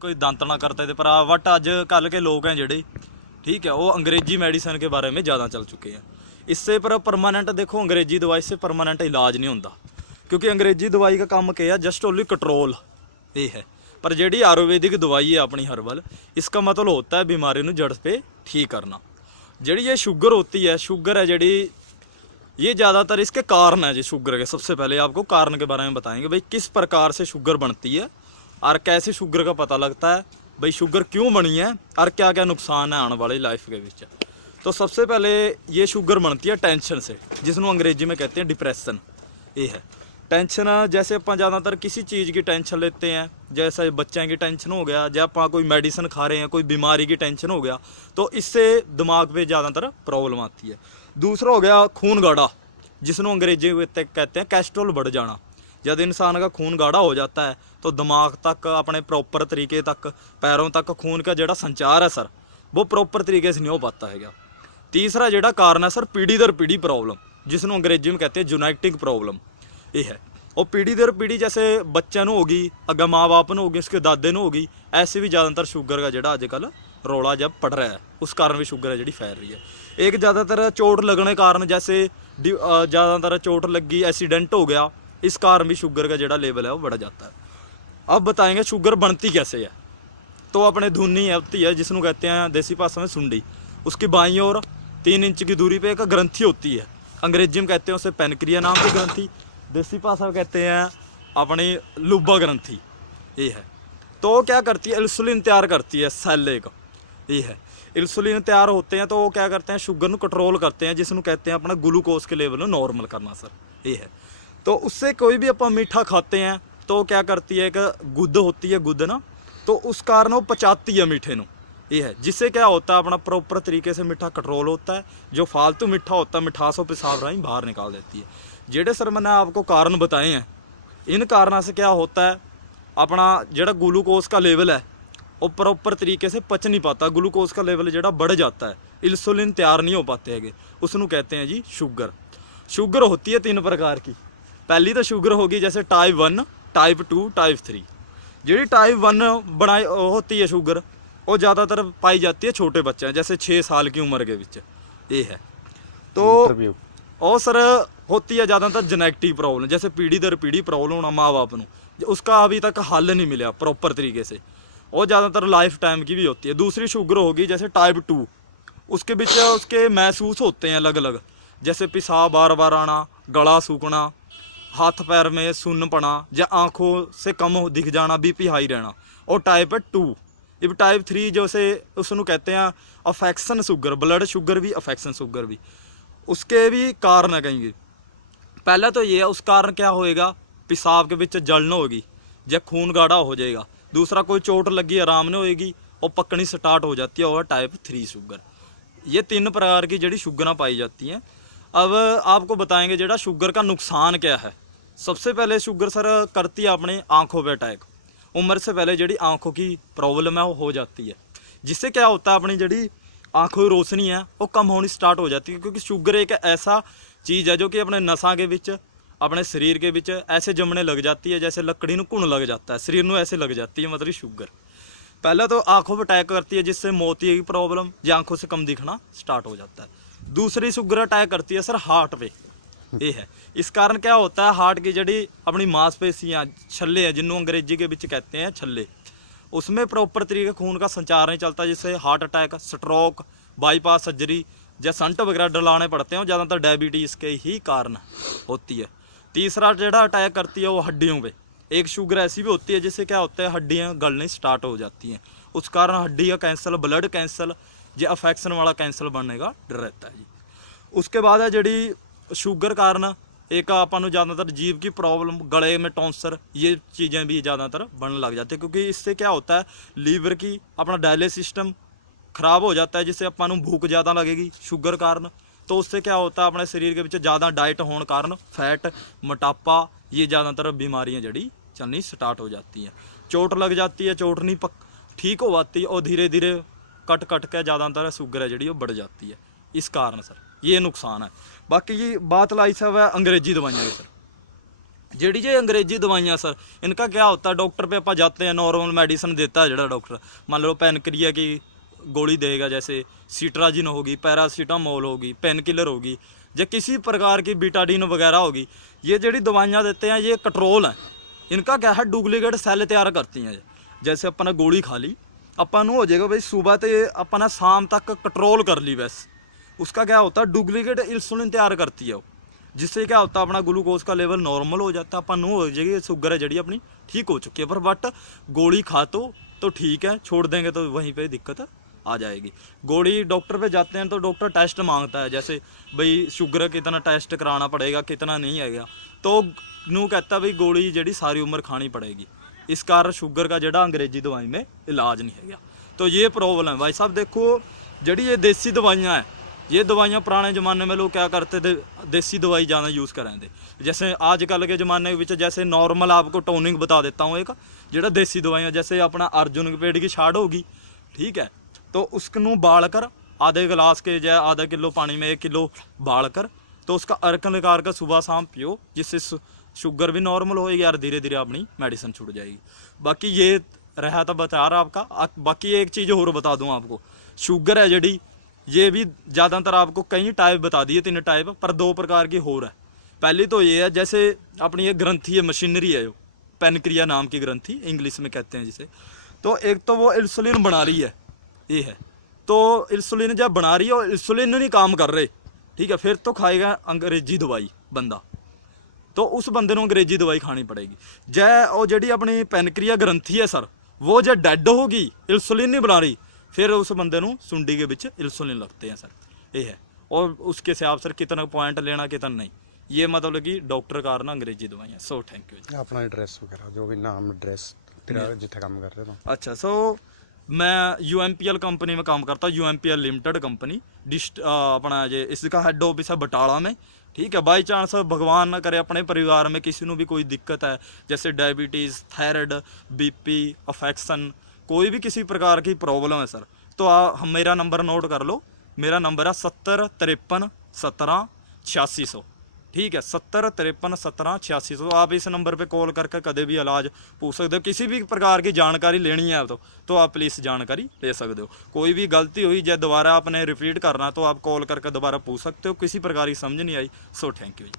कोई दंत ना करते थे, पर बट अज कल के लोग हैं ਜਿਹੜੇ ठीक है वो अंग्रेजी मेडिसिन के बारे में ज़्यादा चल चुके हैं। इससे पर परमानेंट देखो अंग्रेजी दवाई से परमानेंट इलाज नहीं होता, क्योंकि अंग्रेजी दवाई का काम क्या है, जस्ट ओनली कंट्रोल ये है। पर जी आयुर्वेदिक दवाई है अपनी हर्बल, इसका मतलब होता है बीमारी को जड़ पे ठीक करना। जी ये शुगर होती है, शुगर है जी, ये ज़्यादातर इसके कारण है जी। शुगर के सबसे पहले आपको कारण के बारे में बताएंगे, भाई किस प्रकार से शुगर बनती है और कैसे शुगर का पता लगता है, भाई शुगर क्यों बनी है और क्या क्या नुकसान है आने वाली लाइफ के बीच। तो सबसे पहले ये शुगर बनती है टेंशन से, जिसनों अंग्रेजी में कहते हैं डिप्रेशन। ये है टेंशन, जैसे आप ज़्यादातर किसी चीज़ की टेंशन लेते हैं, जैसे बच्चों की टेंशन हो गया, जब आप कोई मेडिसिन खा रहे हैं, कोई बीमारी की टेंशन हो गया, तो इससे दिमाग पे ज़्यादातर प्रॉब्लम आती है। दूसरा हो गया खून गाढ़ा, जिसनों अंग्रेजी में कहते हैं कैस्ट्रोल बढ़ जाना। जब इंसान का खून गाढ़ा हो जाता है तो दिमाग तक अपने प्रॉपर तरीके तक, पैरों तक खून का जोड़ा संचार है सर, वो प्रॉपर तरीके से नहीं हो पाता है। तीसरा जोड़ा कारण है सर पीढ़ी दर पीढ़ी प्रॉब्लम, जिसनों अंग्रेजी में कहते हैं जेनेटिक प्रॉब्लम। ये है और पीढ़ी दर पीढ़ी, जैसे बच्चों को होगी, अगर माँ बाप ने होगी, उसके दादे को होगी, ऐसे भी ज़्यादातर शुगर का जोड़ा अजकल रौला जब पड़ रहा है, उस कारण भी शुगर है जी फैल रही है। एक ज़्यादातर चोट लगने कारण, जैसे ज़्यादातर चोट लगी, एक्सीडेंट हो गया, इस कारण भी शुगर का जोड़ा लेवल है वो बढ़ जाता है। अब बताएंगे शुगर बनती कैसे है। तो अपने धुनी होती है, जिसनों कहते हैं देसी भाषा में सुंडी, उसकी बाईं ओर 3 इंच की दूरी पे एक ग्रंथि होती है, अंग्रेजी में कहते हैं उसे पेनक्रिया नाम की ग्रंथि, देसी भाषा में कहते हैं अपनी लुब्बा ग्रंथि। ये है तो क्या करती है, इंसुलिन तैयार करती है सेल एक। ये है इंसुलिन तैयार होते हैं तो वो क्या करते हैं, शुगर को कंट्रोल करते हैं, जिसनों कहते हैं अपना ग्लूकोज के लेवल नॉर्मल करना सर। ये है तो उससे कोई भी अपन मीठा खाते हैं तो क्या करती है, एक गुद्द होती है, गुद्द ना, तो उस कारण वो पचाती है मीठे को। ये है जिससे क्या होता है, अपना प्रॉपर तरीके से मीठा कंट्रोल होता है, जो फालतू मीठा होता है मिठास वो पेशाब राही बाहर निकाल देती है। जेडे सर मैंने आपको कारण बताए हैं, इन कारणों से क्या होता है, अपना जोड़ा ग्लूकोज का लेवल है वो प्रॉपर तरीके से पच नहीं पाता, ग्लूकोज का लेवल जोड़ा बढ़ जाता है, इंसुलिन तैयार नहीं हो पाते है, उसनों कहते हैं जी शुगर। शुगर होती है 3 प्रकार की। पहली तो शुगर होगी जैसे टाइप 1, टाइप 2, टाइप 3। जी टाइप 1 बनाई होती है शुगर, वो ज़्यादातर पाई जाती है छोटे बच्चे हैं, जैसे 6 साल की उम्र के बीच। ये है तो और सर होती है ज़्यादातर जेनेटिक प्रॉब्लम, जैसे पीढ़ी दर पीढ़ी प्रॉब्लम होना माँ बाप को, उसका अभी तक हल नहीं मिला प्रॉपर तरीके से, और ज़्यादातर लाइफ टाइम की भी होती है। दूसरी शुगर होगी जैसे टाइप 2, उसके बीच उसके महसूस होते हैं अलग अलग, जैसे पेशाब बार बार आना, गला सूखना, हाथ पैर में सुन्नपना, या आँखों से कम दिख जाना, बीपी हाई रहना। और टाइप 2, अब टाइप 3 जैसे उसनों कहते हैं अफेक्शन शुगर, ब्लड शुगर भी, अफेक्शन शुगर भी, उसके भी कारण है कहीं। पहला तो ये है, उस कारण क्या होएगा, पेशाब के बीच जलन होगी, या खून गाढ़ा हो जाएगा। दूसरा कोई चोट लगी आराम नहीं होएगी और पकनी स्टार्ट हो जाती है, और टाइप 3 शुगर। ये 3 प्रकार की जड़ी शुगर पाई जाती हैं। अब आपको बताएंगे जड़ा शुगर का नुकसान क्या है। सबसे पहले शुगर सर करती है अपने आँखों पे अटैक, उम्र से पहले जड़ी आँखों की प्रॉब्लम है वो हो जाती है, जिससे क्या होता है अपनी जड़ी आँखों की रोशनी है वो कम होनी स्टार्ट हो जाती है, क्योंकि शुगर एक ऐसा चीज़ है जो कि अपने नसां के बीच, अपने शरीर के बीच ऐसे जमने लग जाती है, जैसे लकड़ी में घुन लग जाता है, शरीर में ऐसे लग जाती है, मतलब शुगर। पहले तो आँखों पर अटैक करती है, जिससे मोतिया की प्रॉब्लम या आँखों से कम दिखना स्टार्ट हो जाता है। दूसरी शुगर अटैक करती है सर हार्ट पे। ये है इस कारण क्या होता है, हार्ट की जड़ी अपनी मांसपेशियाँ, छल्ले हैं, जिन्हों अंग्रेजी के बीच कहते हैं छल्ले, उसमें प्रॉपर तरीके खून का संचार नहीं चलता, जिससे heart attack, stroke, bypass surgery या संट वगैरह डलाने पड़ते हैं, ज़्यादातर डायबिटीज़ के ही कारण होती है। तीसरा जोड़ा अटैक करती है वो हड्डियों पे। एक शुगर ऐसी भी होती है जिससे क्या होता है, हड्डियाँ गलनी स्टार्ट हो जाती हैं, उस कारण हड्डी का कैंसर, ब्लड कैंसर या अफेक्शन वाला कैंसर बनने का डर रहता है जी। उसके बाद है जड़ी शुगर कारण एक अपन ज़्यादातर जीभ की प्रॉब्लम, गले में टॉन्सर, ये चीज़ें भी ज़्यादातर बनने लग जाती है, क्योंकि इससे क्या होता है, लीवर की अपना डायलिसिस सिस्टम ख़राब हो जाता है, जिससे अपन भूख ज़्यादा लगेगी शुगर कारण। तो उससे क्या होता है, अपने शरीर के बीच ज़्यादा डाइट होने कारण फैट, मोटापा, ये ज़्यादातर बीमारियाँ जड़ी चलनी स्टार्ट हो जाती हैं। चोट लग जाती है, चोट नहीं ठीक हो जाती, और धीरे धीरे कट कट के ज़्यादातर शुगर है जड़ी वो बढ़ जाती है। इस कारण सर ये नुकसान है। बाकी ये बात लाई सब है अंग्रेजी दवाइयाँ की सर। जेडी ये अंग्रेजी दवाइयाँ सर, इनका क्या होता है, डॉक्टर पे अपन जाते हैं, नॉर्मल मेडिसिन देता है जड़ा डॉक्टर, मान लो पेनक्रिया की गोली देगा, जैसे सीट्राजिन होगी, पैरासीटामोल होगी, पेन किलर होगी, या किसी प्रकार की बीटाडीन वगैरह होगी। ये जड़ी दवाइयाँ देते हैं ये कंट्रोल है, इनका क्या है, डुप्लीकेट सेल तैयार करती हैं। जैसे अपन ने गोली खा ली, अपन हो जाएगा भाई सुबह तो अपन शाम तक कंट्रोल कर ली, बस उसका क्या होता है, डुप्लीकेट इंसुलिन तैयार करती है वो, जिससे क्या होता है अपना ग्लूकोज का लेवल नॉर्मल हो जाता है, अपन हो जाएगी शुगर है जड़ी अपनी ठीक हो चुकी है। पर बट गोली खा तो ठीक है, छोड़ देंगे तो वहीं पे दिक्कत आ जाएगी। गोली डॉक्टर पे जाते हैं तो डॉक्टर टेस्ट मांगता है, जैसे भाई शुगर कितना टेस्ट कराना पड़ेगा, कितना नहीं आएगा, तो नू कहता है भाई गोली जड़ी सारी उम्र खानी पड़ेगी। इस कारण शुगर का जड़ा अंग्रेजी दवाई में इलाज नहीं है। तो ये प्रॉब्लम है भाई साहब। देखो जड़ी ये देसी दवाइयाँ हैं, ये दवाइयाँ पुराने ज़माने में लोग क्या करते थे, देसी दवाई ज़्यादा यूज़ करें थे। जैसे आजकल के ज़माने के जैसे नॉर्मल आपको टोनिंग बता देता हूँ एक, जड़ा देसी दवाइयाँ जैसे अपना अर्जुन पेड़ की छाड़ होगी, ठीक है, तो उसको बाल कर आधे गिलास के या आधा किलो पानी में 1 किलो बाल कर, तो उसका अर्क निकाल कर सुबह शाम पियो, जिससे शुगर भी नॉर्मल होएगी और धीरे धीरे अपनी मेडिसिन छूट जाएगी। बाकी ये रहा था बता रहा आपका। बाकी एक चीज़ और बता दूँ आपको, शुगर है जड़ी ये भी ज़्यादातर आपको कई टाइप बता दिए, 3 टाइप, पर 2 प्रकार की और है। पहली तो ये है, जैसे अपनी ये ग्रंथि है, मशीनरी है, पेनक्रिया नाम की ग्रंथि इंग्लिश में कहते हैं जिसे। तो एक तो वो इंसुलिन बना रही है, ये है, तो इंसुलिन जब बना रही है और इंसुलिन नहीं काम कर रहे, ठीक है, फिर तो खाएगा अंग्रेजी दवाई बंदा, तो उस बंदे को अंग्रेजी दवाई खानी पड़ेगी। जै वो जी अपनी पेनक्रिया ग्रंथि है सर, वो जब डेड होगी, इंसुलिन नहीं बना रही, फिर उस बंदे को सुंडी के बिच इंसुलिन लगते हैं सर, ये है। और उसके हिसाब सर कितना पॉइंट लेना कितना नहीं, ये मतलब कि डॉक्टर कार ना अंग्रेजी दवाइयाँ। So thank you. अपना एड्रेस वगैरह जो भी नाम एड्रेस जिथे काम कर रहे हो। अच्छा, सो मैं UMPL कंपनी में काम करता हूँ, UMPL लिमिटेड कंपनी, अपना ये इसका हेड ऑफिस है बटाला में, ठीक है। बाई चांस भगवान ना करे अपने परिवार में किसी को भी कोई दिक्कत है, जैसे डायबिटीज़, थायराइड, BP, अफेक्शन, कोई भी किसी प्रकार की प्रॉब्लम है सर, तो मेरा नंबर नोट कर लो। मेरा नंबर है 70 53 17 8600, ठीक है, 70 53 17 8600। आप इस नंबर पे कॉल करके कदे भी इलाज पूछ सकते हो, किसी भी प्रकार की जानकारी लेनी है तो आप प्लीज़ जानकारी ले सकते हो। कोई भी गलती हुई या दोबारा आपने रिपीट करना तो आप कॉल करके दोबारा पूछ सकते हो, किसी प्रकार की समझ नहीं आई। So thank you ji.